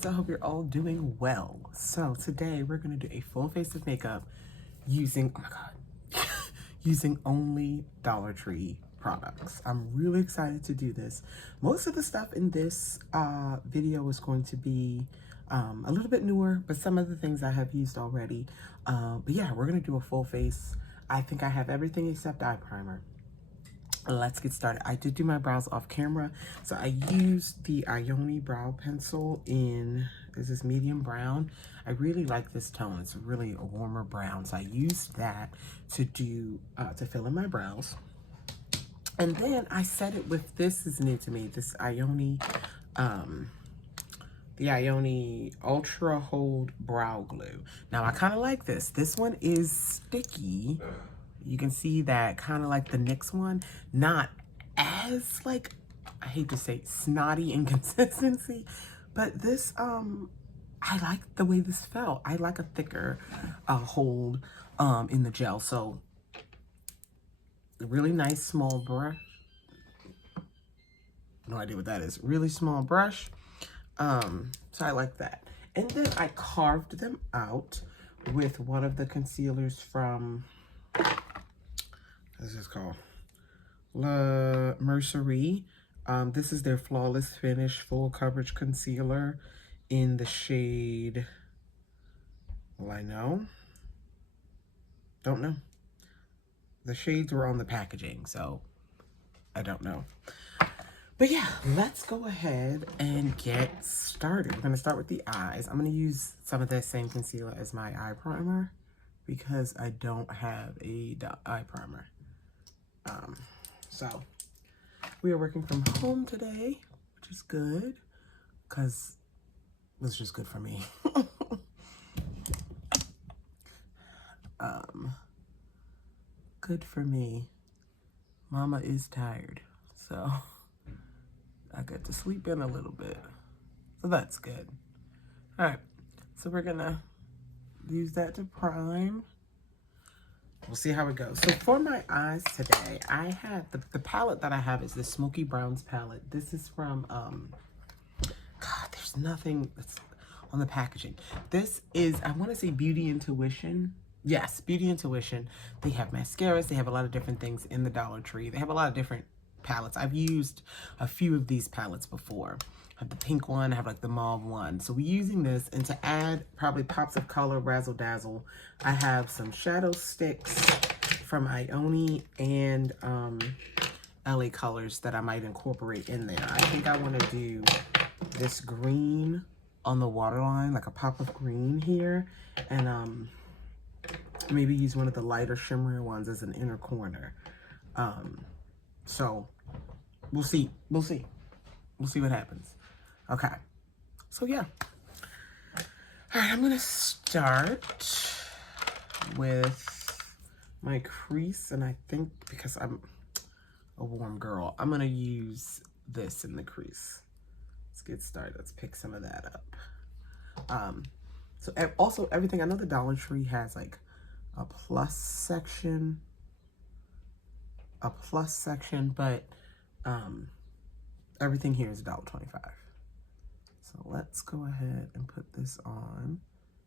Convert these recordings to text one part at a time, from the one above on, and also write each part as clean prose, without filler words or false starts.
friends, I hope you're all doing well. So today we're going to do a full face of makeup using, oh my God, using only Dollar Tree products. I'm really excited to do this. Most of the stuff in this video is going to be a little bit newer, but some of the things I have used already. But yeah, we're going to do a full face. I think I have everything except eye primer. Let's get started. I did do my brows off camera, so I used the Ioni brow pencil in, is this medium brown? I really like this tone. It's really a warmer brown, so I used that to do, to fill in my brows. And then I set it with, this is new to me, this Ioni, the Ioni Ultra Hold Brow Glue. Now I kind of like this. This one is sticky. You can see that kind of like the NYX one, not as like, I hate to say snotty in consistency, but this, I like the way this felt. I like a thicker hold in the gel. So a really nice small brush. No idea what that is. Really small brush. So I like that. And then I carved them out with one of the concealers from, this is called La Mercerie. This is their Flawless Finish Full Coverage Concealer in the shade, well, I know. Don't know. The shades were on the packaging, so I don't know. But yeah, let's go ahead and get started. We're going to start with the eyes. I'm going to use some of that same concealer as my eye primer because I don't have a eye primer. So we are working from home today, which is good because it's just good for me. Good for me. Mama is tired, so I got to sleep in a little bit. So that's good. All right, so we're gonna use that to prime. We'll see how it goes. So for my eyes today, I have, the palette that I have is the Smoky Browns palette. This is from, God, there's nothing that's on the packaging. This is, I want to say Beauty Intuition. Yes, Beauty Intuition. They have mascaras. They have a lot of different things in the Dollar Tree. They have a lot of different palettes. I've used a few of these palettes before. I have the pink one, I have like the mauve one. So we're using this, and to add probably pops of color, razzle dazzle, I have some shadow sticks from Ioni and LA Colors that I might incorporate in there. I think I want to do this green on the waterline, like a pop of green here, and maybe use one of the lighter shimmery ones as an inner corner. So we'll see. We'll see what happens. Okay, so yeah. All right, I'm gonna start with my crease, and I think because I'm a warm girl, I'm gonna use this in the crease. Let's get started. Let's pick some of that up. So also everything, I know the Dollar Tree has like a plus section, but everything here is $1.25. So let's go ahead and put this on,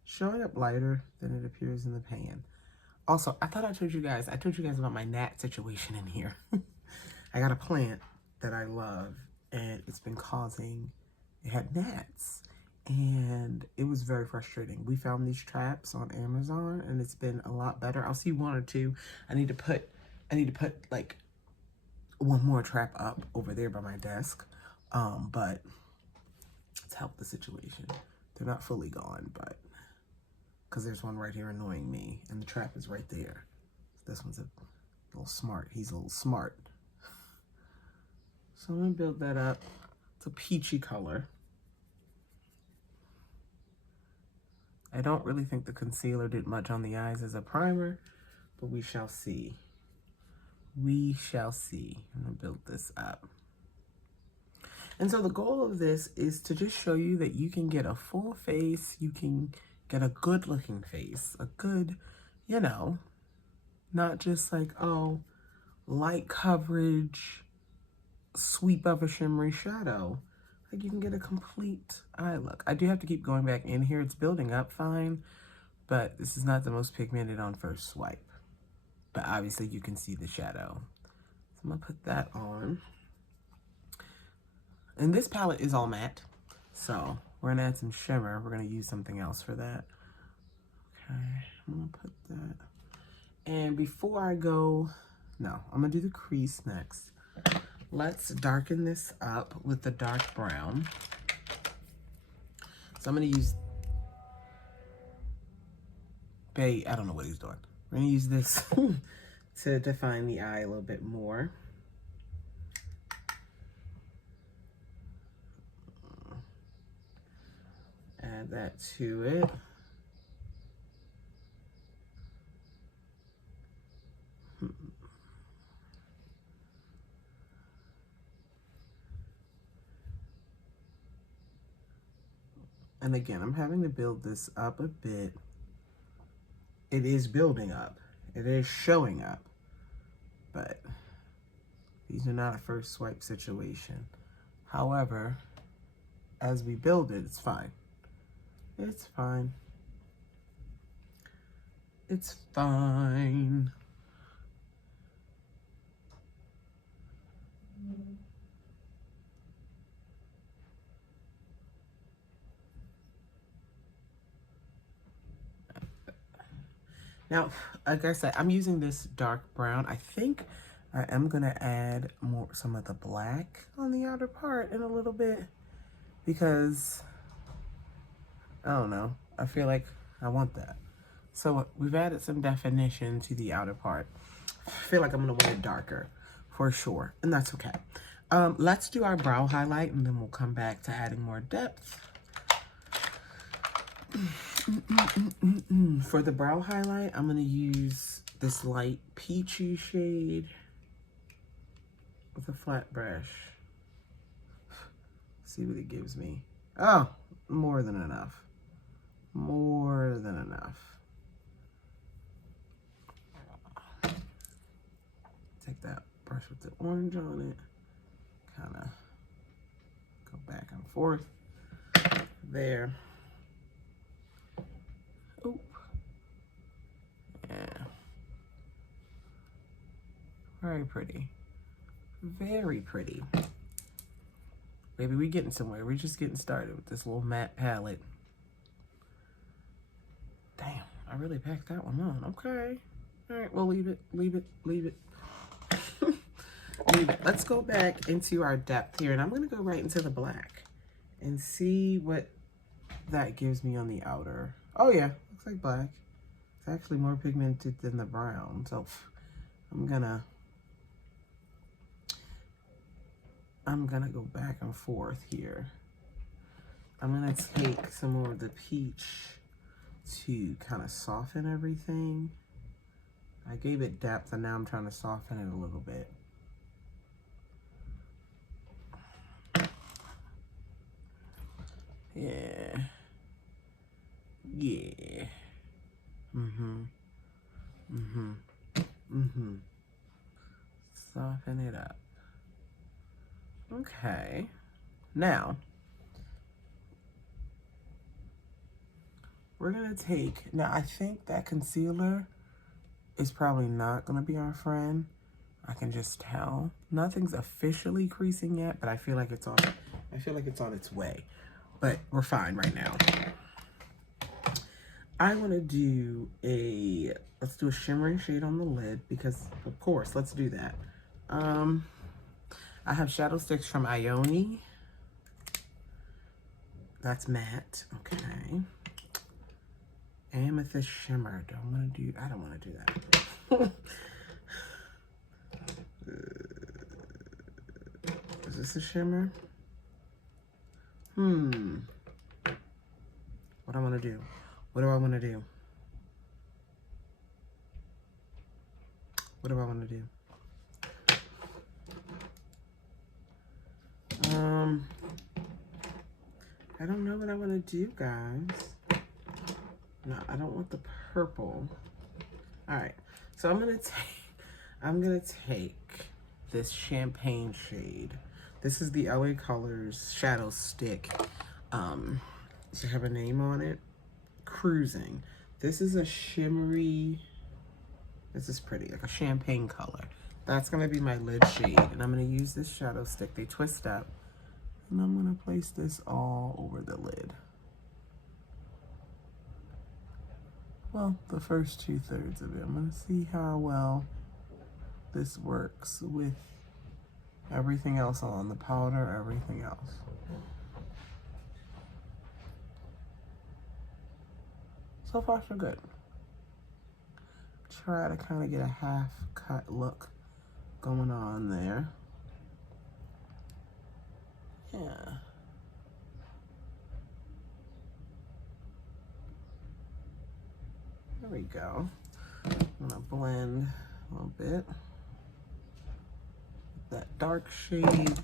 showing up lighter than it appears in the pan. Also, I told you guys about my gnat situation in here. I got a plant that I love, and it's been causing, it had gnats, and it was very frustrating. We found these traps on Amazon, and it's been a lot better. I'll see one or two. I need to put like one more trap up over there by my desk, but it's helped the situation. They're not fully gone, but because there's one right here annoying me, and the trap is right there. This one's a little smart. He's a little smart. So I'm gonna build that up. It's a peachy color. I don't really think the concealer did much on the eyes as a primer, but we shall see. We shall see. I'm gonna build this up. And so the goal of this is to just show you that you can get a full face, you can get a good looking face, a good, you know, not just like, oh, light coverage, sweep of a shimmery shadow. like you can get a complete eye look. I do have to keep going back in here. It's building up fine, but this is not the most pigmented on first swipe. But obviously you can see the shadow. So I'm gonna put that on. And this palette is all matte, so we're gonna add some shimmer. We're gonna use something else for that. Okay, I'm gonna put that. And before I go, no, I'm gonna do the crease next. Let's darken this up with the dark brown. So I'm gonna use I don't know what he's doing. We're gonna use this to define the eye a little bit more. Add that to it. And again, I'm having to build this up a bit. It is building up. It is showing up. But these are not a first swipe situation. However, as we build it, it's fine. It's fine. It's fine. Now, like I said, I'm using this dark brown. I think I am gonna add some of the black on the outer part in a little bit because, I don't know, I feel like I want that. So we've added some definition to the outer part. I feel like I'm gonna want it darker for sure, and that's okay. Let's do our brow highlight and then we'll come back to adding more depth. For the brow highlight, I'm gonna use this light peachy shade with a flat brush. See what it gives me. Oh, more than enough. More than enough. Take that brush with the orange on it. Kind of go back and forth. There. Oop. Yeah. Very pretty. Very pretty. Baby, we getting somewhere. We're just getting started with this little matte palette. Damn, I really packed that one on. Okay. All right, we'll leave it, leave it, leave it. Leave it. Let's go back into our depth here, and I'm going to go right into the black and see what that gives me on the outer. Oh, yeah, looks like black. It's actually more pigmented than the brown, so I'm gonna go back and forth here. I'm gonna take some more of the peach to kind of soften everything. I gave it depth and now I'm trying to soften it a little bit. Yeah. Yeah. Soften it up. Okay. Now, we're gonna take, now I think that concealer is probably not gonna be our friend. I can just tell. Nothing's officially creasing yet, but I feel like it's on its way. But we're fine right now. I want to do let's do a shimmering shade on the lid because, of course, let's do that. I have shadow sticks from Ioni. That's matte. Okay. Amethyst shimmer. I don't want to do that. Is this a shimmer? What do I want to do? What do I want to do? What do I want to do? I don't know what I want to do, guys. No, I don't want the purple. All right, so I'm gonna take this champagne shade. This is the LA Colors Shadow Stick. Does it have a name on it? Cruising. This is a shimmery, this is pretty, like a champagne color. That's gonna be my lid shade, and I'm gonna use this shadow stick. They twist up, and I'm gonna place this all over the lid. Well, the first 2/3 of it. I'm gonna see how well this works with everything else on, the powder, everything else. So far, so good. Try to kind of get a half cut look going on there. Yeah. There we go. I'm gonna blend a little bit. That dark shade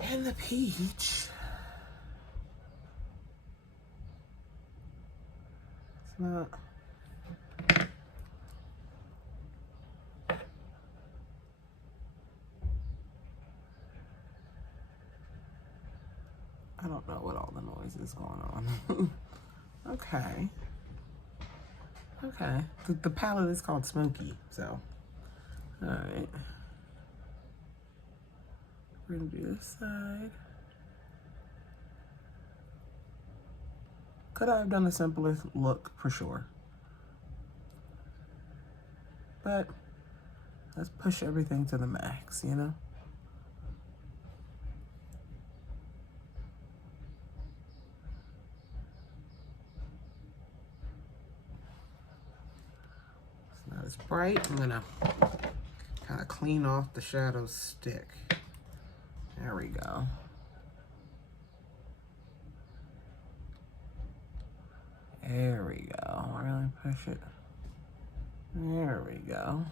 and the peach. It's not. I don't know what all the noise is going on. Okay. Okay. The palette is called Smoky, so. Alright. We're gonna do this side. Could I have done a simpler look for sure? But let's push everything to the max, you know? It's not as bright. I'm gonna kind of clean off the shadow stick. There we go. There we go. Really push it. There we go.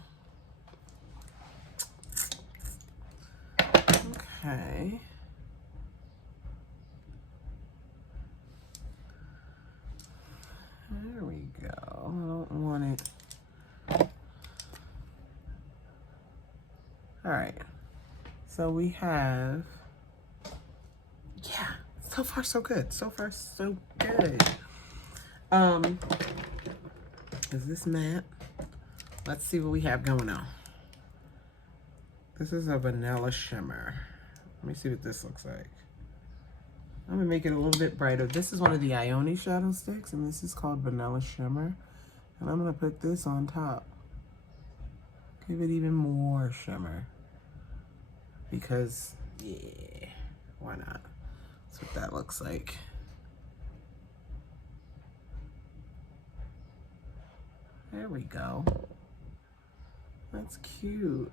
Okay. There we go. I don't want it. All right. So we have, yeah, so far so good. So far so good. Is this matte? Let's see what we have going on. This is a vanilla shimmer. Let me see what this looks like. I'm gonna make it a little bit brighter. This is one of the Ioni shadow sticks, and this is called Vanilla Shimmer. And I'm gonna put this on top. Give it even more shimmer. Because, yeah, why not? That's what that looks like. There we go. That's cute.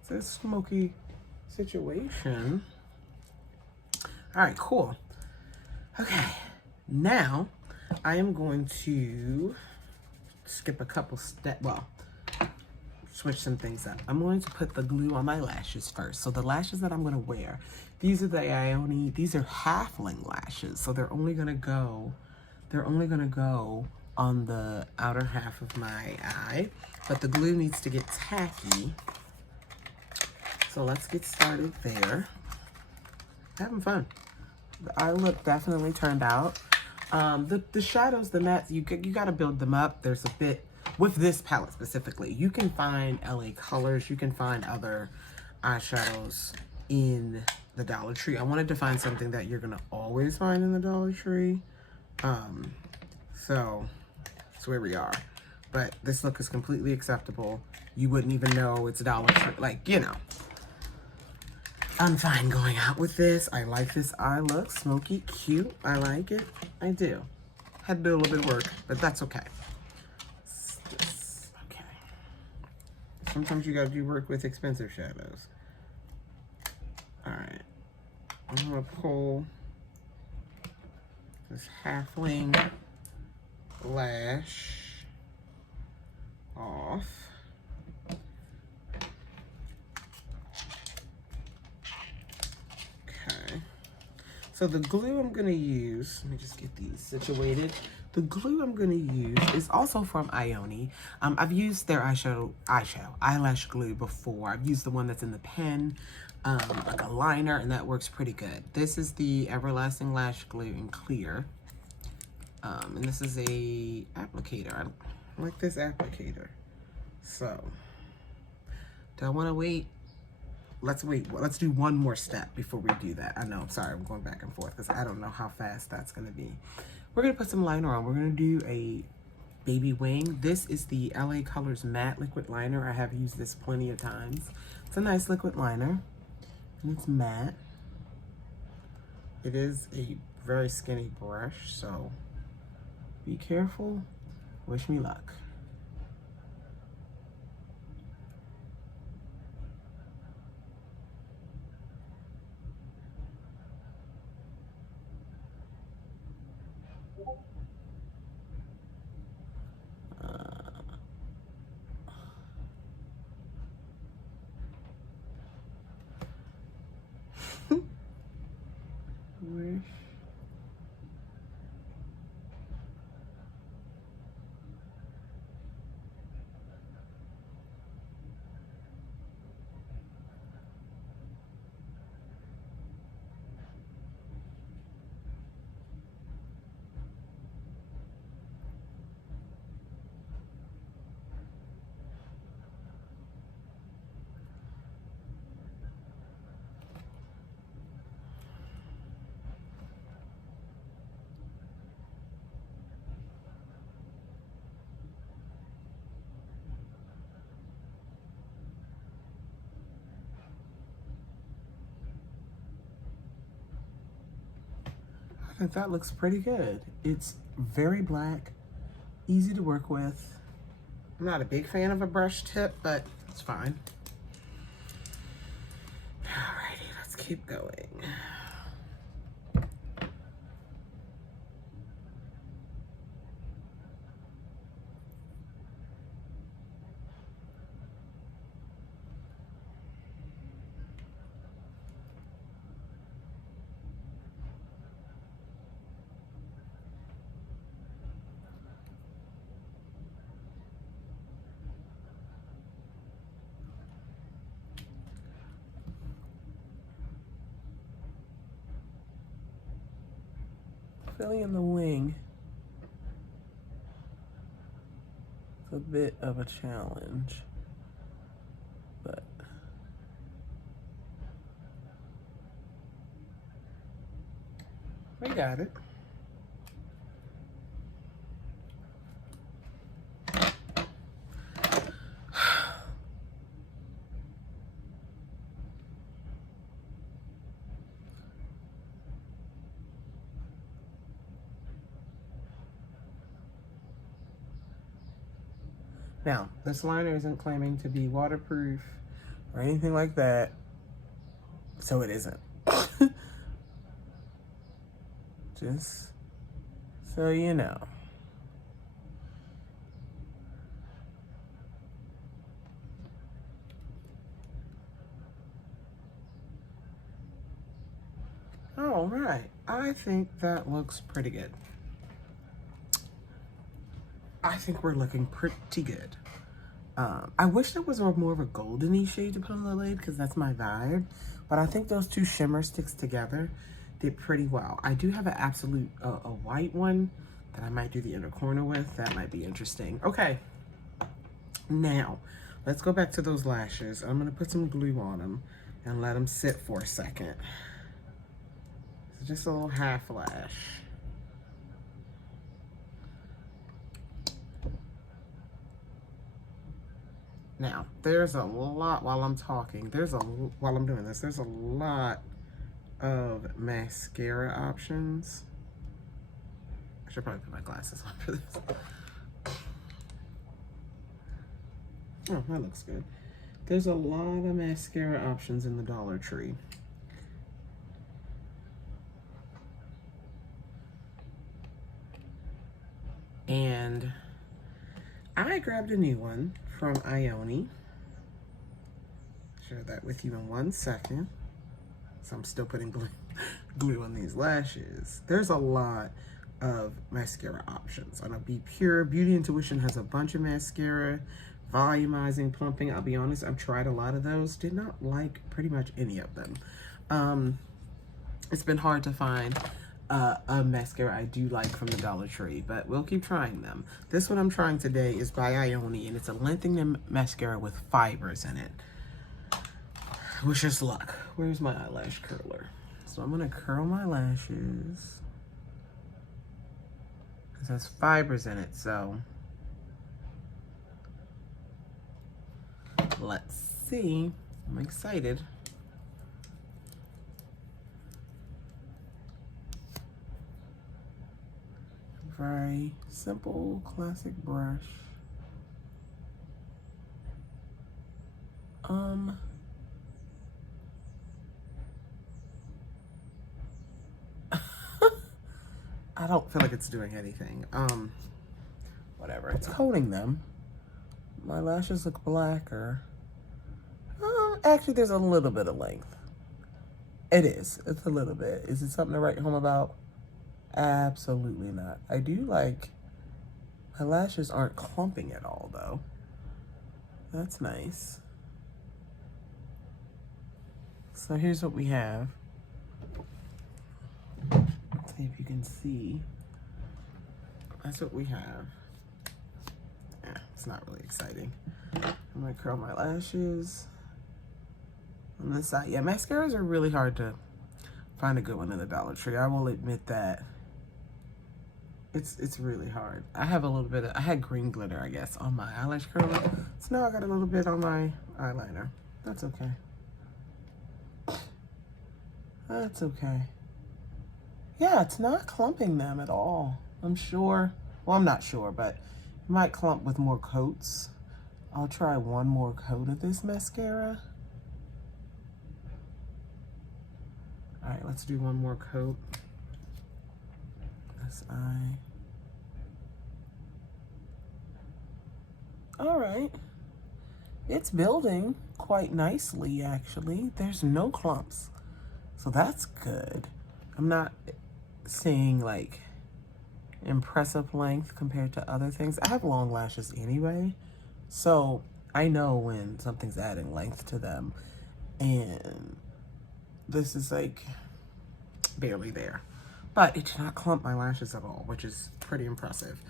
It's a smoky situation. All right, cool. Okay, now I am going to skip a couple steps. Well, switch some things up. I'm going to put the glue on my lashes first. So the lashes that I'm going to wear, these are the Ioni. These are halfling lashes. So they're only going to go on the outer half of my eye, but the glue needs to get tacky. So let's get started there. Having fun. The eye look definitely turned out. The shadows, the mattes, you got to build them up. There's a bit with this palette specifically. You can find LA Colors. You can find other eyeshadows in the Dollar Tree. I wanted to find something that you're gonna always find in the Dollar Tree. So that's where we are. But this look is completely acceptable. You wouldn't even know it's Dollar Tree. Like, you know. I'm fine going out with this. I like this eye look. Smoky, cute. I like it. I do. Had to do a little bit of work, but that's okay. Okay. Sometimes you gotta do work with expensive shadows. Alright. I'm gonna pull this halfling lash off. So the glue I'm going to use, let me just get these situated. The glue I'm going to use is also from Ioni. I've used their eyelash glue before. I've used the one that's in the pen, like a liner, and that works pretty good. This is the Everlasting Lash Glue in clear. And this is a applicator. I like this applicator. So, do I want to wait? Let's wait. Let's do one more step before we do that. I know, sorry, I'm going back and forth because I don't know how fast that's going to be. We're going to put some liner on. We're going to do a baby wing. This is the LA Colors Matte Liquid Liner. I have used this plenty of times. It's a nice liquid liner, and it's matte. It is a very skinny brush, so be careful. Wish me luck. Wish. I think that looks pretty good. It's very black, easy to work with. I'm not a big fan of a brush tip, but it's fine. Alrighty, let's keep going. Filling in the wing. It's a bit of a challenge, but we got it. Now, this liner isn't claiming to be waterproof or anything like that, so it isn't. Just so you know. All right, I think that looks pretty good. I think we're looking pretty good. I wish there was more of a goldeny shade to put on the lid because that's my vibe. But I think those two shimmer sticks together did pretty well. I do have an absolute a white one that I might do the inner corner with. That might be interesting. Okay, now let's go back to those lashes. I'm gonna put some glue on them and let them sit for a second. So just a little half lash. Now, there's a lot while I'm talking. While I'm doing this, there's a lot of mascara options. I should probably put my glasses on for this. Oh, that looks good. There's a lot of mascara options in the Dollar Tree. And I grabbed a new one from Ioni. Share that with you in 1 second. So I'm still putting glue on these lashes. There's a lot of mascara options. I know Be Pure, Beauty Intuition has a bunch of mascara, volumizing, plumping. I'll be honest, I've tried a lot of those. Did not like pretty much any of them. It's been hard to find a mascara I do like from the Dollar Tree, but we'll keep trying them. This one I'm trying today is by Ioni, and it's a lengthening mascara with fibers in it. Wish us luck. Where's my eyelash curler? So I'm gonna curl my lashes. Because there's fibers in it, so let's see. I'm excited. Very simple, classic brush. I don't feel like it's doing anything. Whatever. It's coating them. My lashes look blacker. Actually, there's a little bit of length. It is. It's a little bit. Is it something to write home about? Absolutely not. I do like my lashes aren't clumping at all, though. That's nice. So here's what we have. Let's see if you can see. That's what we have. Yeah, it's not really exciting. I'm gonna curl my lashes on this side. Yeah, mascaras are really hard to find a good one in the Dollar Tree. I will admit that. It's really hard. I have a little bit of, I had green glitter, I guess, on my eyelash curler. So now I got a little bit on my eyeliner. That's okay. That's okay. Yeah, it's not clumping them at all. I'm sure, well, I'm not sure, but it might clump with more coats. I'll try one more coat of this mascara. All right, let's do one more coat. This eye. All right. It's building quite nicely, actually. There's no clumps, so that's good. I'm not seeing like impressive length compared to other things. I have long lashes anyway, so I know when something's adding length to them, and this is like barely there. But it did not clump my lashes at all, which is pretty impressive.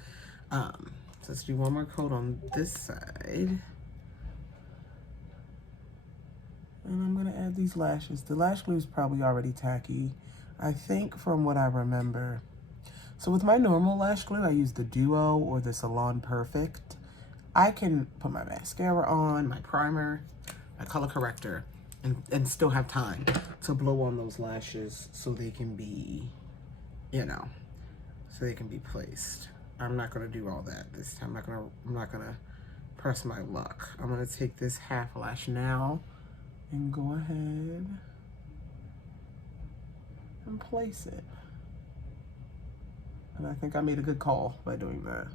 So let's do one more coat on this side. And I'm gonna add these lashes. The lash glue is probably already tacky, I think, from what I remember. So with my normal lash glue, I use the Duo or the Salon Perfect. I can put my mascara on, my primer, my color corrector, and still have time to blow on those lashes so they can be, you know, so they can be placed. I'm not gonna do all that this time. I'm not gonna press my luck. I'm gonna take this half lash now and go ahead and place it. And I think I made a good call by doing that.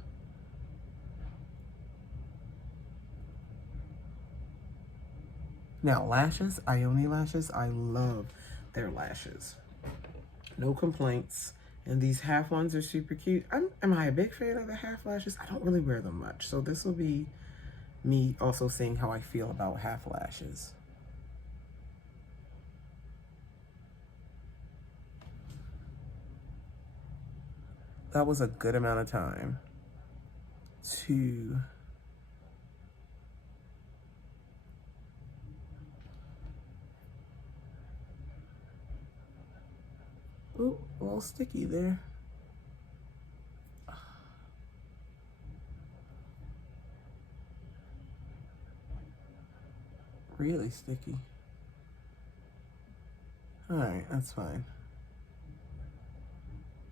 Now, lashes, Ioni lashes, I love their lashes. No complaints. And these half ones are super cute. Am I a big fan of the half lashes? I don't really wear them much. So this will be me also seeing how I feel about half lashes. That was a good amount of time to ooh, a little sticky there. Really sticky. All right, that's fine.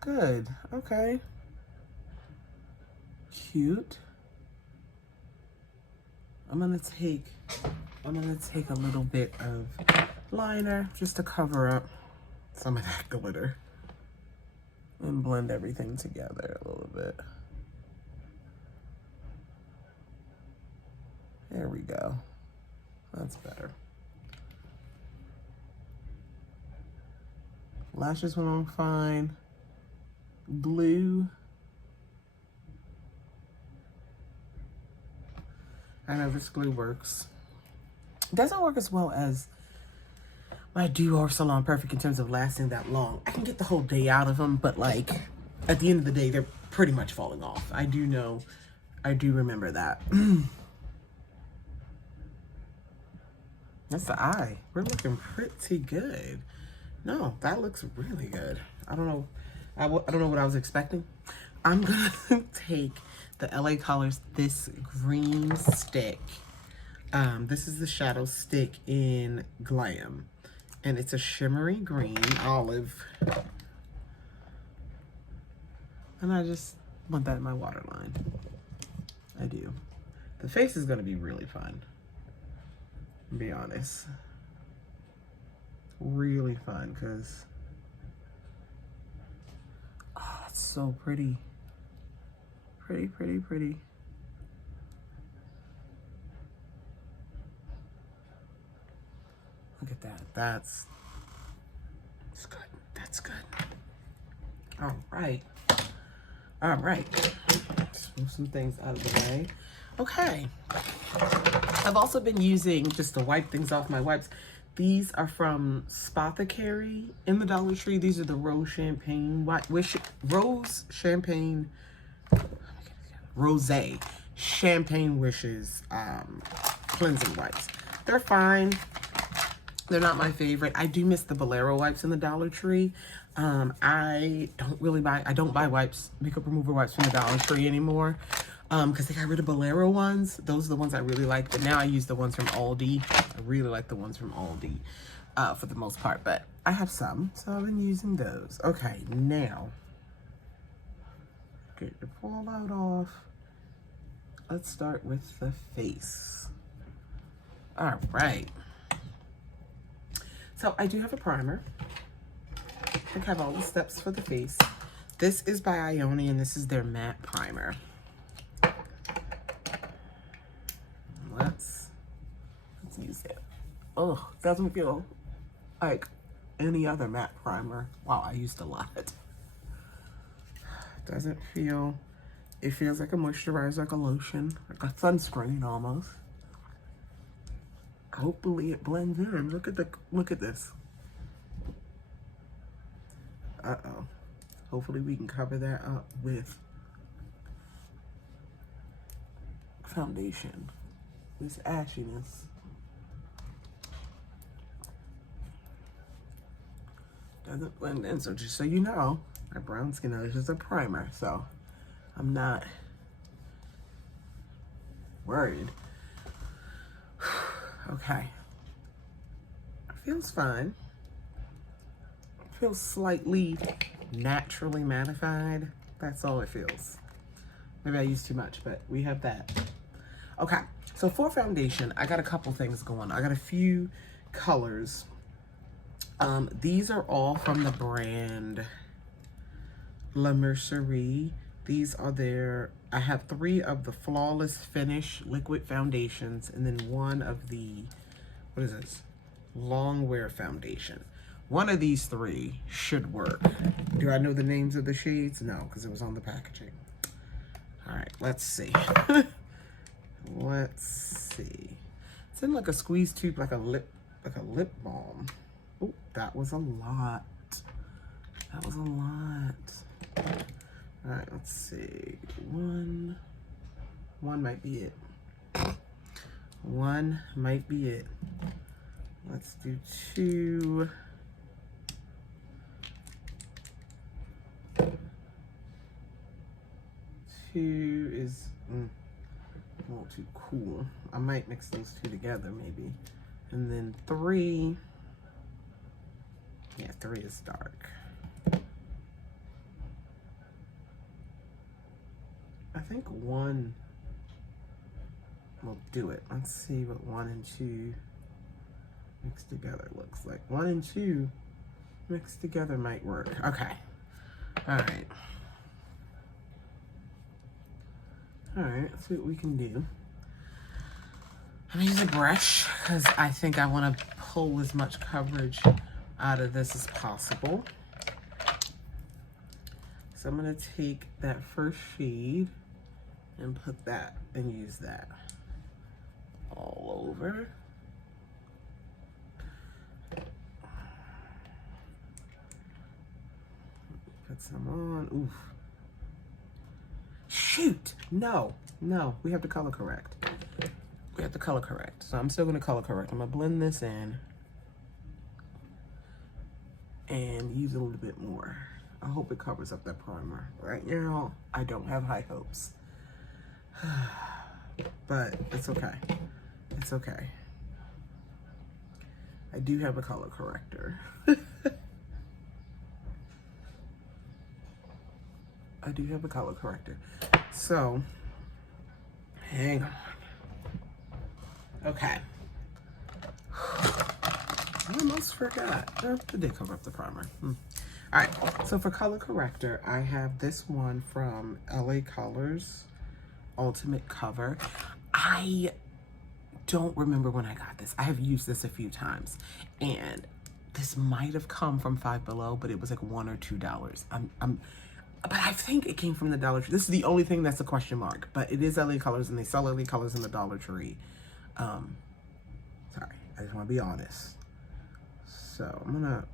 Good, okay. Cute. I'm gonna take a little bit of liner just to cover up some of that glitter and blend everything together a little bit. There we go. That's better. Lashes went on fine. Blue. I know this glue works. It doesn't work as well as my Duo or Salon Perfect in terms of lasting that long. I can get the whole day out of them, but like at the end of the day, they're pretty much falling off. I do remember that. That's the eye. We're looking pretty good. No, that looks really good. I don't know. I don't know what I was expecting. I'm gonna take the LA Colors, this green stick. This is the shadow stick in Glam. And it's a shimmery green olive. And I just want that in my waterline. I do. The face is gonna be really fun. To be honest. Really fun, because oh, it's so pretty. Pretty, pretty, pretty. Look at that. That's good. That's good. All right. All right. Let's move some things out of the way. Okay. I've also been using, just to wipe things off my wipes, these are from Spothecary in the Dollar Tree. These are the Rose Champagne Rosé Champagne Wishes cleansing wipes. They're fine. They're not my favorite. I do miss the Bolero wipes in the Dollar Tree. I don't buy wipes, makeup remover wipes from the Dollar Tree anymore. Because they got rid of Bolero ones. Those are the ones I really like. But now I use the ones from Aldi. I really like the ones from Aldi for the most part. But I have some, so I've been using those. Okay, now get the fallout off. Let's start with the face. All right. So I do have a primer. I have all the steps for the face. This is by Ioni, and this is their matte primer. Let's use it. Oh, doesn't feel like any other matte primer. Wow, I used a lot. Doesn't feel, it feels like a moisturizer, like a lotion, like a sunscreen almost. Hopefully it blends in. Look at this. Uh-oh. Hopefully we can cover that up with foundation. This ashiness doesn't blend in. So just so you know, my brown skin is just a primer, so I'm not worried. Okay. Feels fine. Feels slightly naturally mattified. That's all it feels. Maybe I used too much, but we have that. Okay, so for foundation, I got a couple things going. I got a few colors. These are all from the brand La Mercerie. These are their, I have 3 of the Flawless Finish liquid foundations, and then 1 of the, what is this? Long Wear foundation. One of these 3 should work. Do I know the names of the shades? No, because it was on the packaging. All right, let's see. Let's see. It's in like a squeeze tube, like a lip balm. Oh, that was a lot. That was a lot. All right, let's see. One might be it. One might be it. Let's do 2. Two is a little too cool. I might mix those 2 together maybe. And then 3. Yeah, 3 is dark. I think 1 will do it. Let's see what 1 and 2 mixed together looks like. 1 and 2 mixed together might work. Okay. All right. All right, let's see what we can do. I'm gonna use a brush because I think I want to pull as much coverage out of this as possible. So I'm gonna take that first shade and put that and use that all over. Put some on. Oof. Shoot! No, we have to color correct. We have to color correct. So I'm still gonna color correct. I'm gonna blend this in and use a little bit more. I hope it covers up that primer. Right now, I don't have high hopes. But it's okay. It's okay. I do have a color corrector. I do have a color corrector. So, hang on. Okay. I almost forgot. Oh, it did cover up the primer. All right, so for color corrector, I have this one from LA Colors Ultimate Cover. I don't remember when I got this. I have used this a few times, and this might have come from Five Below, but it was like $1 or $2. But I think it came from the Dollar Tree. This is the only thing that's a question mark, but it is LA Colors, and they sell LA Colors in the Dollar Tree. Sorry, I just want to be honest. So I'm gonna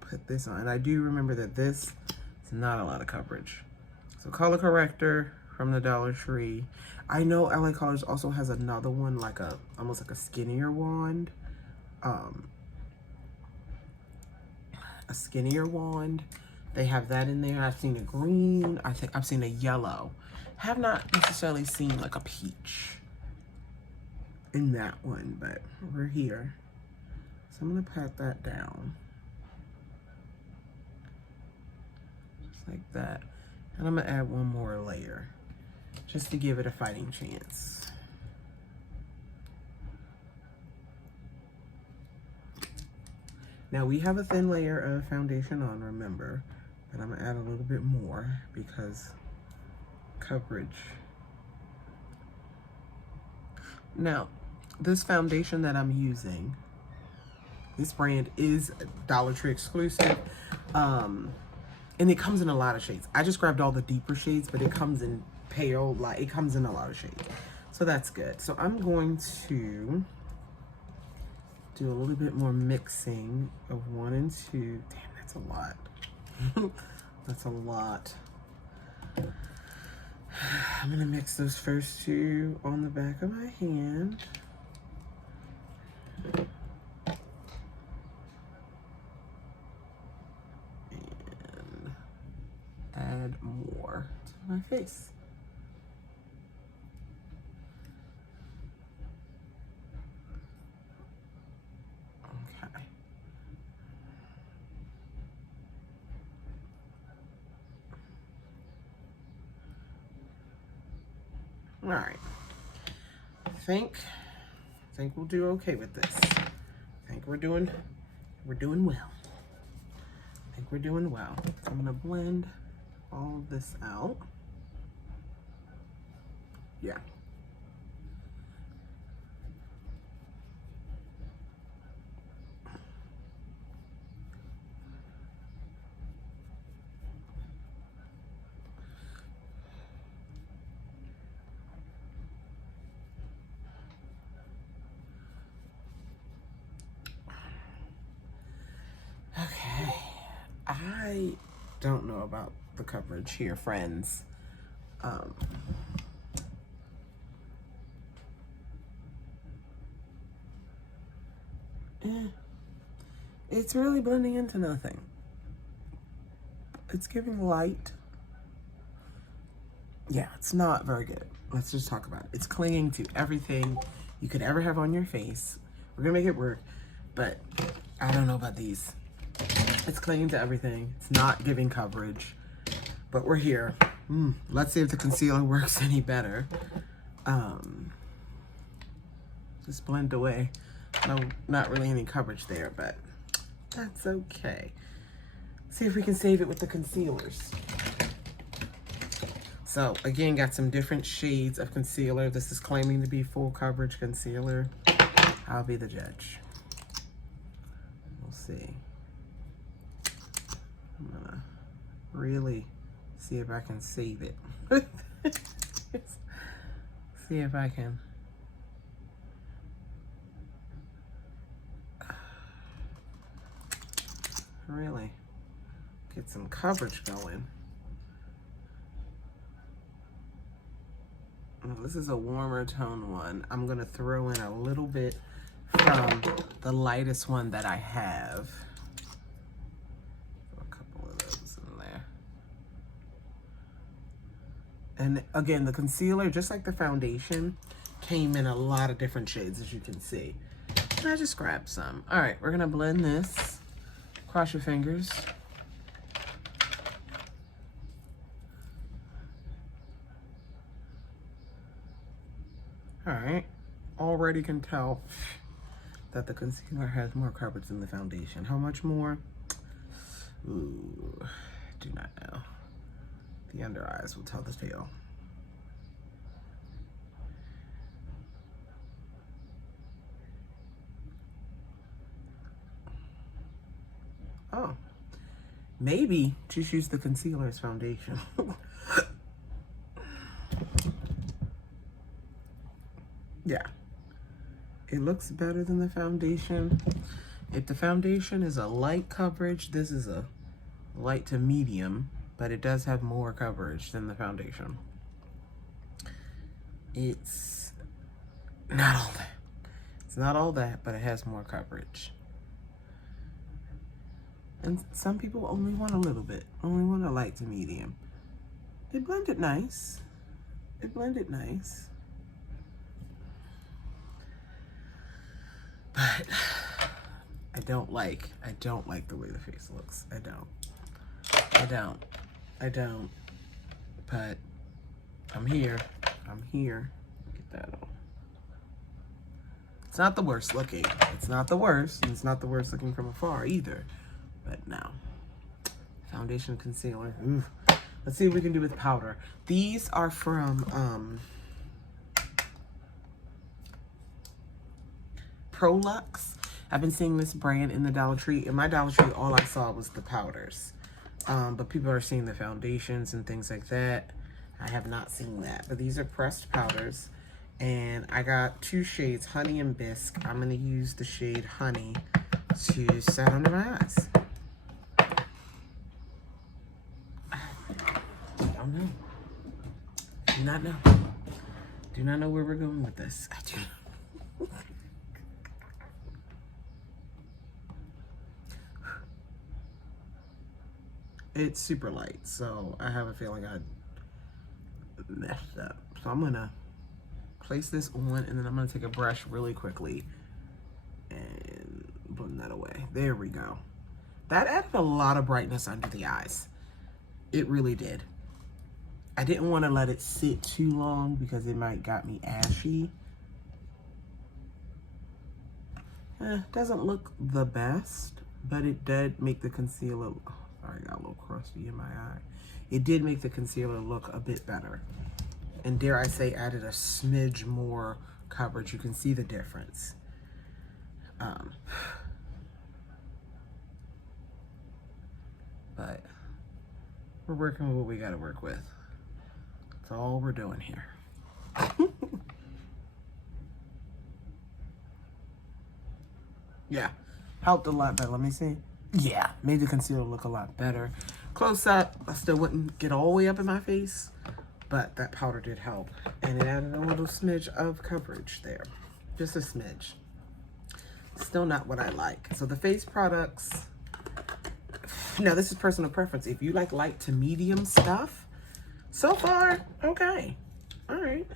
put this on, and I do remember that this is not a lot of coverage. So color corrector from the Dollar Tree. I know LA Colors also has another one, like almost like a skinnier wand. A skinnier wand. They have that in there. I've seen a green. I think I've seen a yellow. Have not necessarily seen like a peach in that one, but we're here. So I'm gonna pat that down. Just like that. And I'm gonna add one more layer just to give it a fighting chance. Now we have a thin layer of foundation on, remember, but I'm gonna add a little bit more because coverage. Now, this foundation that I'm using, this brand is Dollar Tree exclusive, and it comes in a lot of shades. I just grabbed all the deeper shades, but it comes in pale, like it comes in a lot of shades. So that's good. So I'm going to do a little bit more mixing of 1 and 2. Damn, that's a lot. That's a lot. I'm gonna mix those first two on the back of my hand. And add more to my face. Okay. All right. I think we'll do okay with this. I think we're doing well. I think we're doing well. I'm gonna blend all of this out. Yeah. Okay. I don't know about the coverage here, friends. It's really blending into nothing. It's giving light. Yeah, it's not very good. Let's just talk about it. It's clinging to everything you could ever have on your face. We're gonna make it work, but I don't know about these. It's clinging to everything. It's not giving coverage, but we're here. Let's see if the concealer works any better. Just blend away. No, not really any coverage there, but that's okay. See if we can save it with the concealers. So again, got some different shades of concealer. This is claiming to be full coverage concealer. I'll be the judge. We'll see. I'm gonna really See if I can save it. See if I can. Really get some coverage going. Well, this is a warmer tone one. I'm gonna throw in a little bit from the lightest one that I have. Throw a couple of those in there. And again, the concealer, just like the foundation, came in a lot of different shades, as you can see. And I just grabbed some. All right, we're gonna blend this. Cross your fingers. All right, already can tell that the concealer has more coverage than the foundation. How much more? Ooh, do not know. The under eyes will tell the tale. Oh, maybe just use the concealer as foundation. Yeah, it looks better than the foundation. If the foundation is a light coverage, this is a light to medium, but it does have more coverage than the foundation. It's not all that. It's not all that, but it has more coverage. And some people only want a little bit, only want a light to medium. It blended nice. It blended nice. But I don't like the way the face looks. I don't. But I'm here. Get that on. It's not the worst looking. It's not the worst. And it's not the worst looking from afar either. But no. Foundation, concealer. Ooh. Let's see what we can do with powder. These are from Prolux. I've been seeing this brand in the Dollar Tree. In my Dollar Tree, all I saw was the powders. But people are seeing the foundations and things like that. I have not seen that. But these are pressed powders. And I got 2 shades, Honey and Bisque. I'm going to use the shade Honey to set under my eyes. I don't know. Do not know. Do not know where we're going with this. I do. It's super light, so I have a feeling I messed up. So I'm gonna place this on, and then I'm gonna take a brush really quickly and blend that away. There we go. That added a lot of brightness under the eyes. It really did. I didn't want to let it sit too long because it might got me ashy. Doesn't look the best, but it did make the concealer, sorry, I got a little crusty in my eye. It did make the concealer look a bit better. And dare I say, added a smidge more coverage. You can see the difference. But we're working with what we gotta work with. That's all we're doing here. Yeah, helped a lot better. Let me see. Yeah, made the concealer look a lot better. Close up, I still wouldn't get all the way up in my face, but that powder did help. And it added a little smidge of coverage there. Just a smidge. Still not what I like. So the face products, now this is personal preference. If you like light to medium stuff, so far, okay. All right.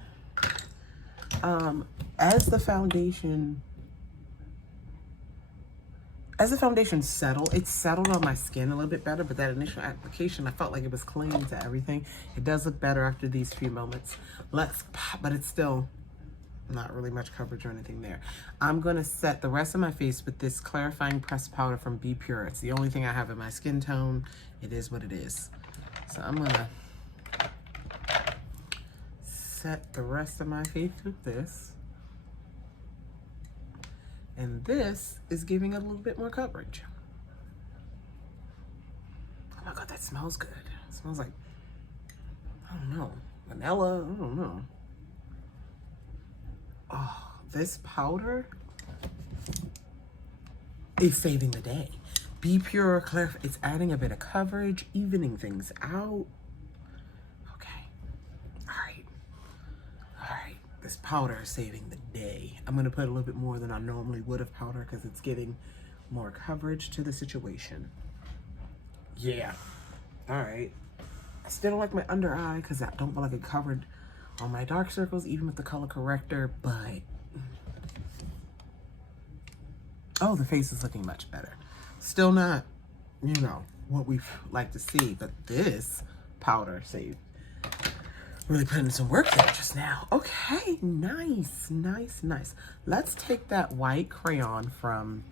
As the foundation settled, it settled on my skin a little bit better, but that initial application, I felt like it was clinging to everything. It does look better after these few moments. But it's still not really much coverage or anything there. I'm gonna set the rest of my face with this clarifying pressed powder from Be Pure. It's the only thing I have in my skin tone. It is what it is. So I'm gonna set the rest of my face with this. And this is giving it a little bit more coverage. Oh my God, that smells good. It smells like I don't know, vanilla, I don't know. Oh, this powder is saving the day. Be Pure, it's adding a bit of coverage, evening things out. Okay, all right. All right, this powder is saving the day. I'm gonna put a little bit more than I normally would of powder because it's giving more coverage to the situation. Yeah, all right. I still don't like my under eye because I don't feel like it covered all my dark circles, even with the color corrector, but oh, the face is looking much better. Still not, you know, what we like to see, but this powder saved. Really putting in some work there just now. Okay, nice, nice, nice. Let's take that white crayon from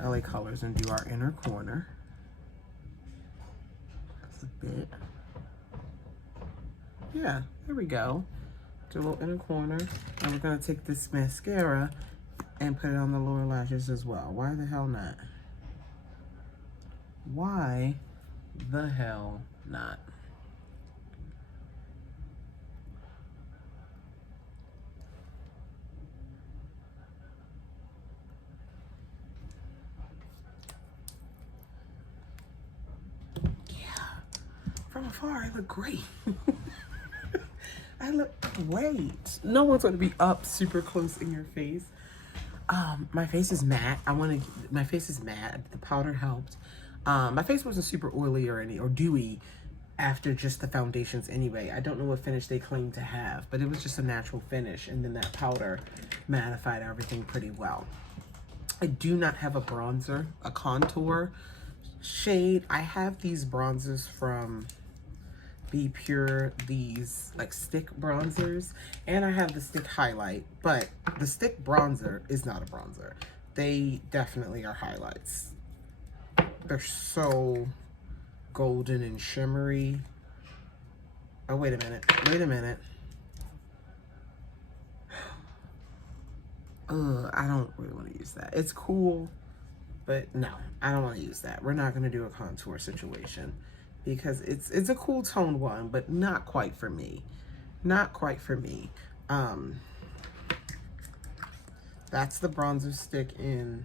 LA Colors and do our inner corner. That's a bit. Yeah, there we go. Do a little inner corner. And we're gonna take this mascara and put it on the lower lashes as well. Why the hell not? Why the hell not? From afar, I look great. I look great. No one's gonna be up super close in your face. My face is matte. My face is matte. The powder helped. My face wasn't super oily or dewy after just the foundations anyway. I don't know what finish they claim to have, but it was just a natural finish, and then that powder mattified everything pretty well. I do not have a bronzer, a contour shade. I have these bronzers from Be Pure, these like stick bronzers, and I have the stick highlight, but the stick bronzer is not a bronzer. They definitely are highlights. They're so golden and shimmery. Oh, wait a minute. Wait a minute. I don't really want to use that. It's cool, but no, I don't want to use that. We're not going to do a contour situation because it's a cool tone one, but not quite for me. Not quite for me. That's the bronzer stick in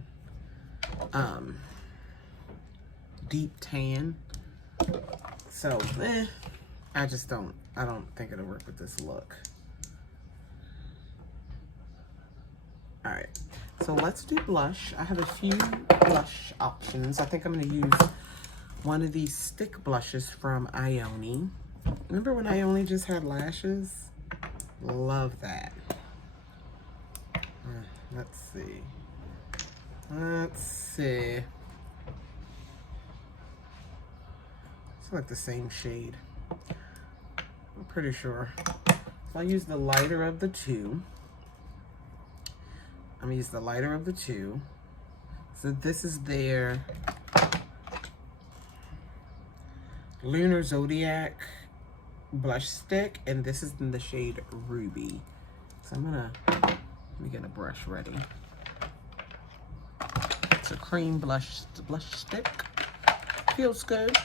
deep tan. So, I don't think it'll work with this look. All right, so let's do blush. I have a few blush options. I think I'm gonna use one of these stick blushes from Ioni. Remember when Ioni just had lashes? Love that. Let's see. Let's see. It's like the same shade. I'm pretty sure. So I'll use the lighter of the two. I'm gonna use the lighter of the two. So this is their Lunar Zodiac blush stick, and this is in the shade Ruby. So let me get a brush ready. It's a cream blush stick. Feels good.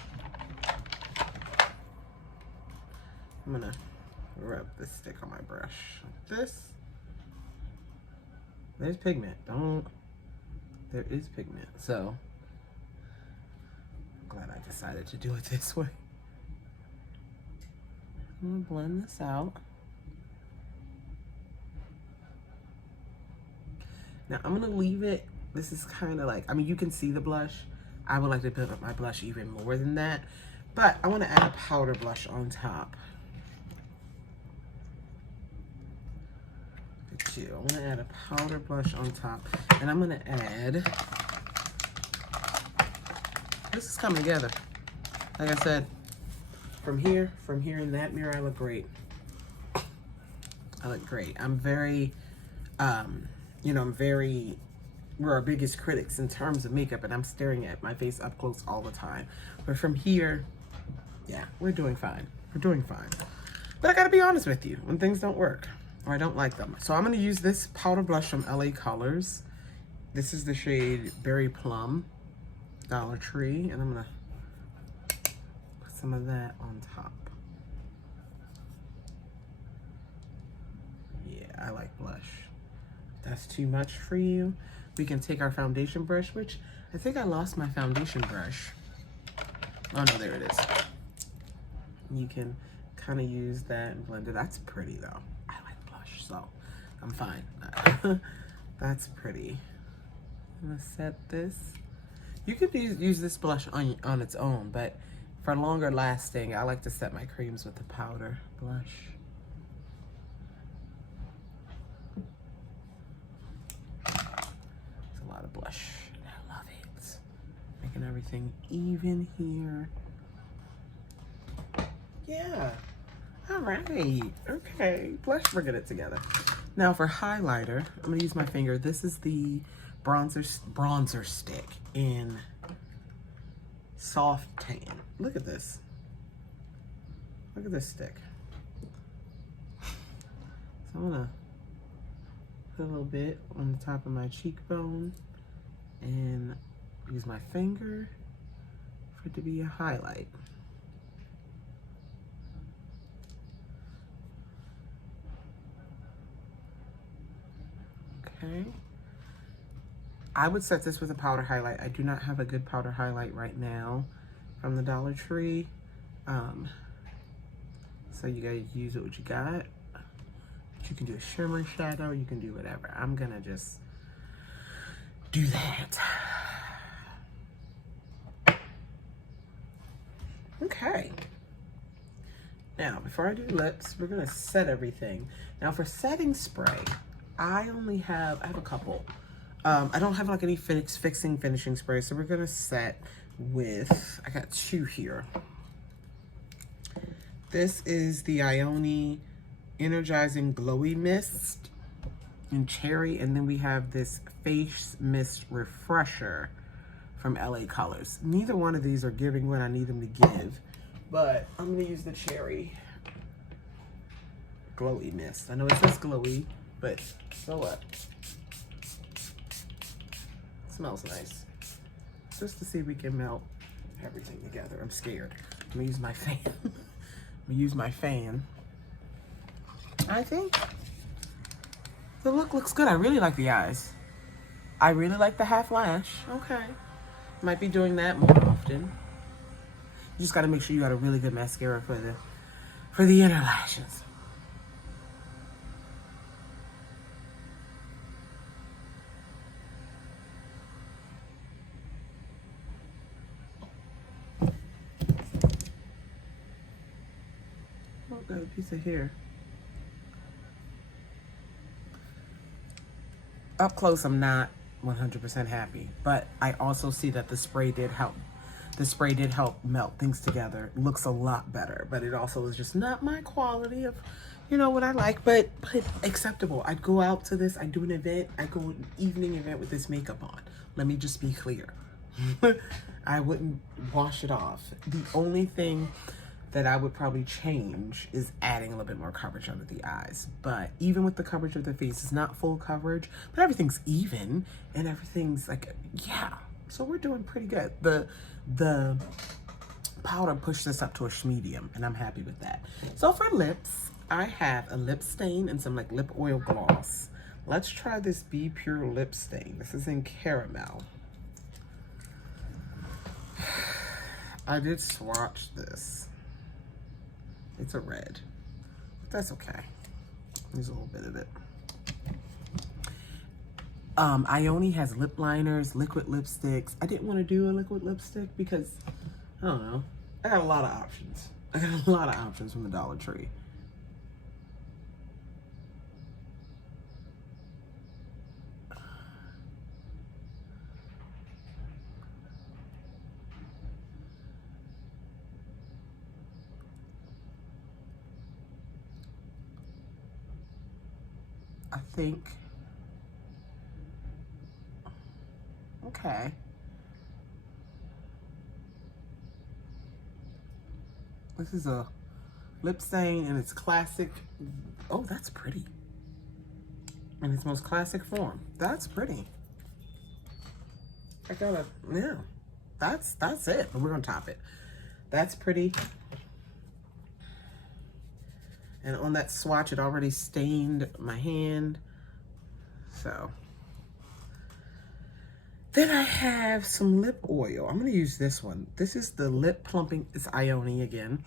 I'm gonna rub this stick on my brush like this. There's pigment. There is pigment. So, I'm glad I decided to do it this way. I'm gonna blend this out. Now, I'm gonna leave it. This is kind of like, I mean, you can see the blush. I would like to build up my blush even more than that. But I want to add a powder blush on top. I'm gonna add a powder blush on top, and I'm gonna add, this is coming together. Like I said, from here in that mirror, I look great. I look great. I'm very, you know, we're our biggest critics in terms of makeup, and I'm staring at my face up close all the time. But from here, yeah, we're doing fine. We're doing fine. But I gotta be honest with you, when things don't work, or I don't like them. So I'm gonna use this powder blush from LA Colors. This is the shade Berry Plum, Dollar Tree, and I'm gonna put some of that on top. I like blush. If that's too much for you, we can take our foundation brush, which I think I lost my foundation brush. Oh no, there it is. You can kind of use that and blend it. That's pretty though. I like blush, so I'm fine. That's pretty. I'm gonna set this. You could use this blush on its own, but for longer lasting, I like to set my creams with the powder blush. It's a lot of blush. I love it. Making everything even here. Yeah. All right. Okay. Let's bring it together. Now for highlighter, I'm gonna use my finger. This is the bronzer stick in Soft Tan. Look at this. Look at this stick. So I'm gonna put a little bit on the top of my cheekbone and use my finger for it to be a highlight. Okay. I would set this with a powder highlight. I do not have a good powder highlight right now from the Dollar Tree. So you gotta use it what you got. You can do a shimmer shadow, you can do whatever. I'm gonna just do that. Okay. Now, before I do lips, we're gonna set everything. Now for setting spray, I have a couple. I don't have like any fixing finishing spray, so we're gonna set with, I got two here. This is the Ioni Energizing Glowy Mist in Cherry, and then we have this Face Mist Refresher from LA Colors. Neither one of these are giving what I need them to give, but I'm gonna use the Cherry Glowy Mist. I know it says glowy, but so what? Smells nice. Just to see if we can melt everything together. I'm scared. I'm gonna use my fan. I'm gonna use my fan. I think the look looks good. I really like the eyes. I really like the half lash. Okay. Might be doing that more often. You just gotta make sure you got a really good mascara for the inner lashes. Oh, got a piece of hair. Up close, I'm not 100% happy, but I also see that the spray did help. The spray did help melt things together. It looks a lot better, but it also is just not my quality of, you know, what I like, but acceptable. I'd go out to this, I'd do an event, I'd go an evening event with this makeup on. Let me just be clear. I wouldn't wash it off. The only thing that I would probably change is adding a little bit more coverage under the eyes. But even with the coverage of the face, it's not full coverage, but everything's even and everything's like, yeah. So we're doing pretty good. The powder pushed this up to a medium, and I'm happy with that. So for lips, I have a lip stain and some like lip oil gloss. Let's try this Be Pure lip stain. This is in Caramel. I did swatch this. It's a red, but that's okay. There's a little bit of it. Ioni has lip liners, liquid lipsticks. I didn't want to do a liquid lipstick because, I don't know, I got a lot of options. I got a lot of options from the Dollar Tree. I think, okay. This is a lip stain and it's classic. Oh, that's pretty. In its most classic form. That's pretty. I gotta, yeah. That's it. But we're gonna top it. That's pretty. And on that swatch, it already stained my hand. So then I have some lip oil. I'm going to use this one. This is the Lip Plumping. It's Ioni again.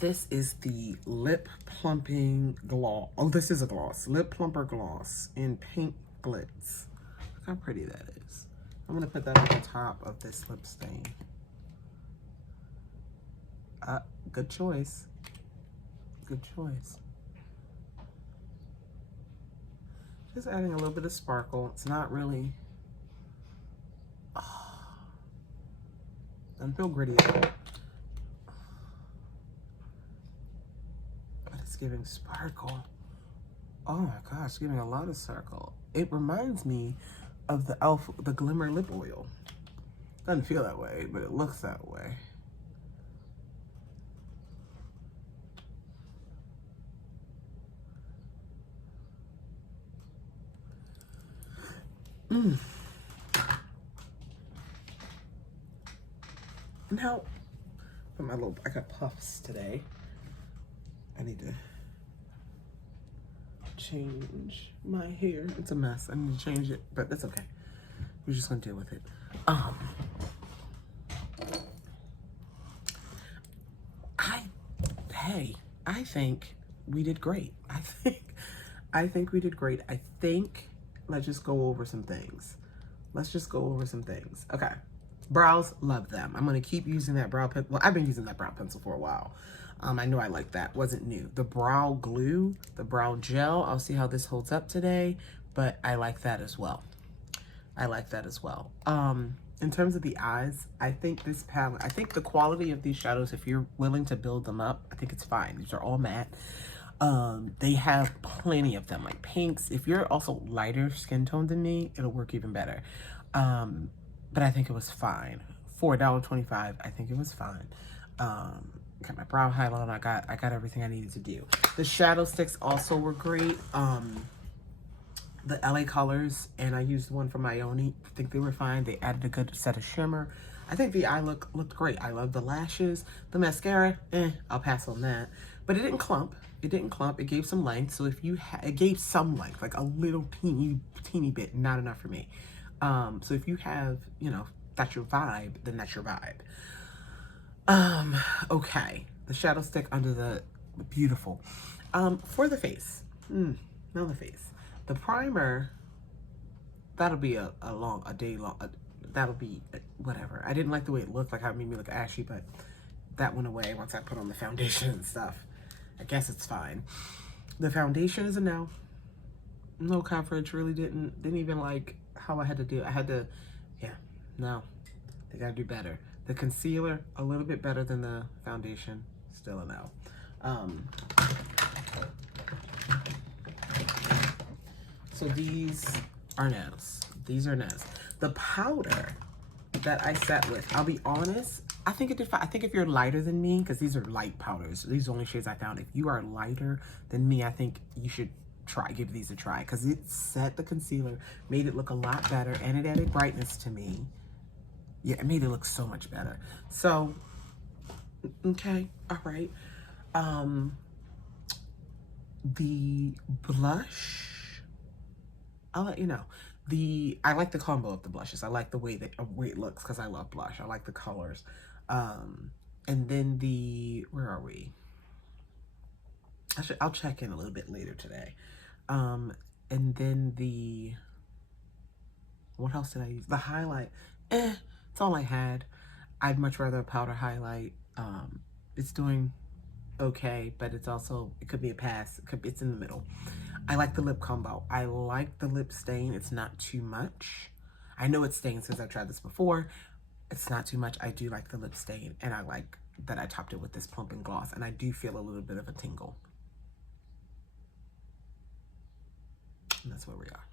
This is the Lip Plumping Gloss. Oh, this is a gloss. Lip Plumper Gloss in Pink Glitz. Look how pretty that is. I'm going to put that on the top of this lip stain. Good choice. Good choice. Just adding a little bit of sparkle. It's not really... doesn't feel gritty at all. But it's giving sparkle. Oh my gosh, giving a lot of sparkle. It reminds me of the Glimmer Lip Oil. Doesn't feel that way, but it looks that way. Now, I got puffs today. I need to change my hair. It's a mess. I need to change it, but that's okay. We're just gonna deal with it. I think we did great. I think we did great. I think let's just go over some things. Okay. Brows, love them. I'm gonna keep using that brow pencil. Well, I've been using that brow pencil for a while. I know I like that. Wasn't new. The brow glue, the brow gel. I'll see how this holds up today, but I like that as well. In terms of the eyes, I think this palette, I think the quality of these shadows, if you're willing to build them up, I think it's fine. These are all matte. They have plenty of them, like pinks. If you're also lighter skin tone than me, it'll work even better. But I think it was fine. For $1.25, I think it was fine. Got my brow highlight on. I got everything I needed to do. The shadow sticks also were great. The LA Colors, and I used one from Ioni. I think they were fine. They added a good set of shimmer. I think the eye looked great. I love the lashes. The mascara, I'll pass on that. But it didn't clump. It gave some length. So if you it gave some length, like a little teeny bit, not enough for me. So if you have, that's your vibe, then that's your vibe. Okay. The shadow stick under the beautiful. For the face. Now the face. The primer, that'll be a day long, that'll be whatever. I didn't like the way it looked, like how it made me look ashy, but that went away once I put on the foundation and stuff. I guess it's fine. The foundation is a no. No coverage, really didn't even like how I had to do it. No. They gotta do better. The concealer, a little bit better than the foundation, still a no. So these are no's. The powder that I set with, I'll be honest, I think it did fine. I think if you're lighter than me, because these are light powders, these are the only shades I found. If you are lighter than me, I think you should give these a try, because it set the concealer, made it look a lot better, and it added brightness to me. Yeah, it made it look so much better. So, okay, all right. The blush, I'll let you know. I like the combo of the blushes. I like the way it looks, because I love blush. I like the colors. And then where are we? I'll check in a little bit later today. And then what else did I use? The highlight, it's all I had. I'd much rather a powder highlight. It's doing okay, but it could be a pass. It's in the middle. I like the lip combo. I like the lip stain. It's not too much. I know it stains because I've tried this before. It's not too much. I do like the lip stain, and I like that I topped it with this plumping gloss, and I do feel a little bit of a tingle. And that's where we are.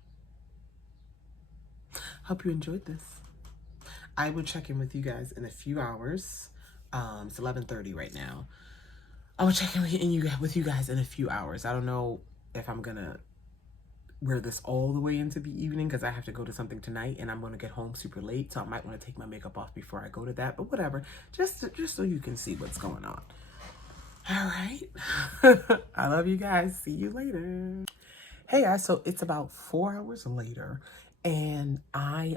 Hope you enjoyed this. I will check in with you guys in a few hours. It's 11:30 right now. I will check in with you guys in a few hours. I don't know if I'm gonna wear this all the way into the evening, because I have to go to something tonight, and I'm gonna get home super late, so I might want to take my makeup off before I go to that. But whatever, just so you can see what's going on. All right. I love you guys. See you later. Hey guys, so it's about 4 hours later, and I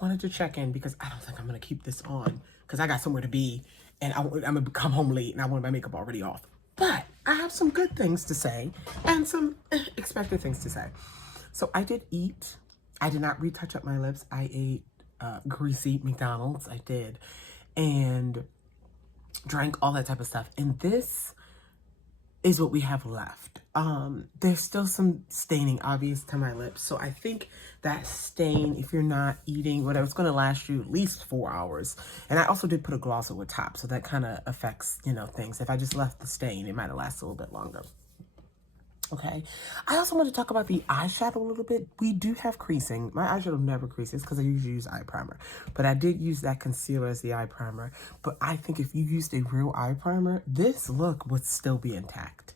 wanted to check in because I don't think I'm gonna keep this on because I got somewhere to be, and I'm gonna come home late, and I want my makeup already off. But I have some good things to say and some expected things to say. So I did eat. I did not retouch up my lips. I ate greasy McDonald's. I did, and drank all that type of stuff. And this is what we have left. There's still some staining obvious to my lips. So I think that stain, if you're not eating, whatever, it's going to last you at least 4 hours. And I also did put a gloss over top. So that kind of affects, you know, things. If I just left the stain, it might have lasted a little bit longer. Okay. I also want to talk about the eyeshadow a little bit. We do have creasing. My eyeshadow never creases because I usually use eye primer. But I did use that concealer as the eye primer. But I think if you used a real eye primer, this look would still be intact.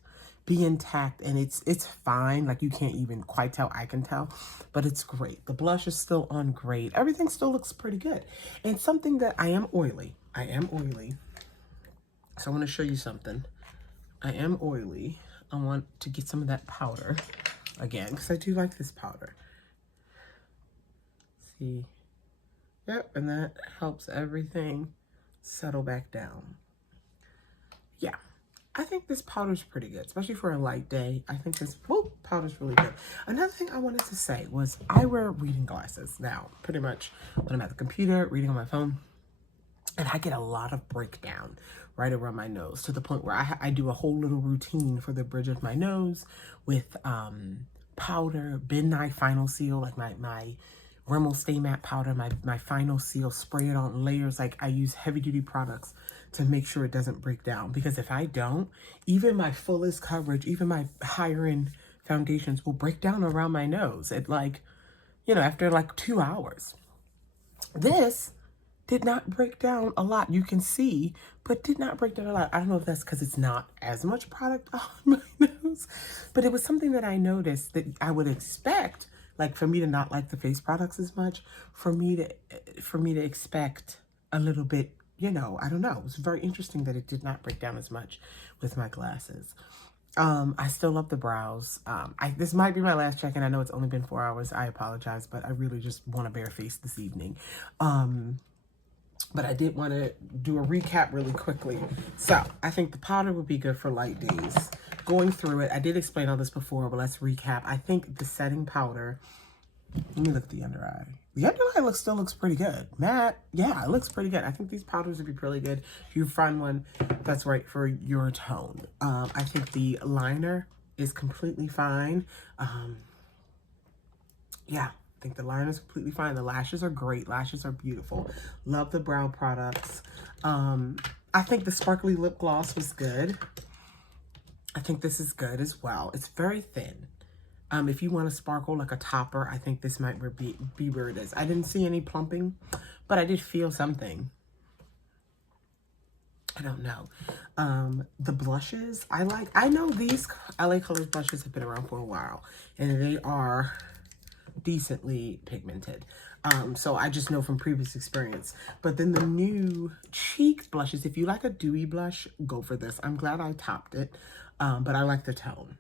And it's fine. Like, you can't even quite tell. I can tell. But it's great. The blush is still on great. Everything still looks pretty good. And something that I am oily. So I want to show you something. I am oily. I want to get some of that powder again, because I do like this powder. See? Yep, and that helps everything settle back down. Yeah, I think this powder's pretty good, especially for a light day. I think this powder's really good. Another thing I wanted to say was I wear reading glasses now, pretty much when I'm at the computer, reading on my phone. And I get a lot of breakdown right around my nose, to the point where I do a whole little routine for the bridge of my nose with powder, Ben Nye Final Seal, like my Rimmel Stay Matte powder, my Final Seal, spray it on layers. Like, I use heavy duty products to make sure it doesn't break down. Because if I don't, even my fullest coverage, even my higher end foundations will break down around my nose at, like, you know, after like 2 hours. This did not break down a lot. You can see, but did not break down a lot. I don't know if that's because it's not as much product on my nose, but it was something that I noticed that I would expect, like, for me to not like the face products as much, for me to expect a little bit, you know, I don't know. It was very interesting that it did not break down as much with my glasses. I still love the brows. This might be my last check-in. I know it's only been 4 hours. I apologize, but I really just want a bare face this evening. But I did want to do a recap really quickly. So I think the powder would be good for light days. Going through it, I did explain all this before, but let's recap. I think the setting powder, let me look at the under eye. The under eye still looks pretty good. Matte, yeah, it looks pretty good. I think these powders would be really good if you find one that's right for your tone. I think the liner is completely fine. Yeah. I think the liner is completely fine. The lashes are great. Lashes are beautiful. Love the brow products. I think the sparkly lip gloss was good. I think this is good as well. It's very thin. If you want to sparkle like a topper, I think this might be where it is. I didn't see any plumping, but I did feel something. I don't know. The blushes, I know these LA Colors blushes have been around for a while, and they are decently pigmented. So I just know from previous experience. But then the new cheek blushes, if you like a dewy blush, go for this. I'm glad I topped it, but I like the tone.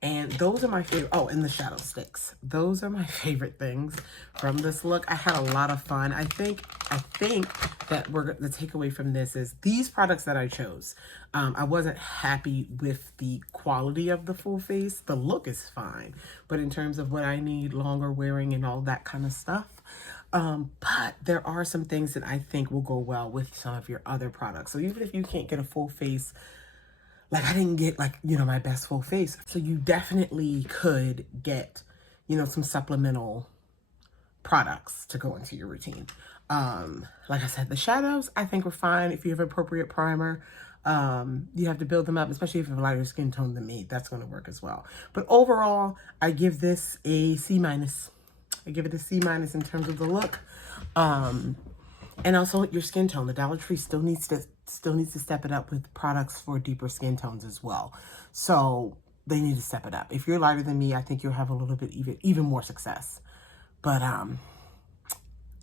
And those are my favorite. Oh, and the shadow sticks. Those are my favorite things from this look. I had a lot of fun. I think that the takeaway from this is these products that I chose. I wasn't happy with the quality of the full face. The look is fine, but in terms of what I need, longer wearing and all that kind of stuff. But there are some things that I think will go well with some of your other products. So even if you can't get a full face, like, I didn't get, like, you know, my best full face. So you definitely could get, you know, some supplemental products to go into your routine. Like I said, the shadows, I think, were fine. If you have appropriate primer, you have to build them up, especially if you have a lighter skin tone than me. That's going to work as well. But overall, I give this a C-. I give it a C- in terms of the look. And also your skin tone. The Dollar Tree still needs to step it up with products for deeper skin tones as well. So they need to step it up. If you're lighter than me, I think you'll have a little bit even more success. But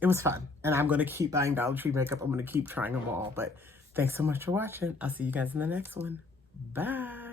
it was fun. And I'm going to keep buying Dollar Tree makeup. I'm going to keep trying them all. But Thanks so much for watching. I'll see you guys in the next one. Bye.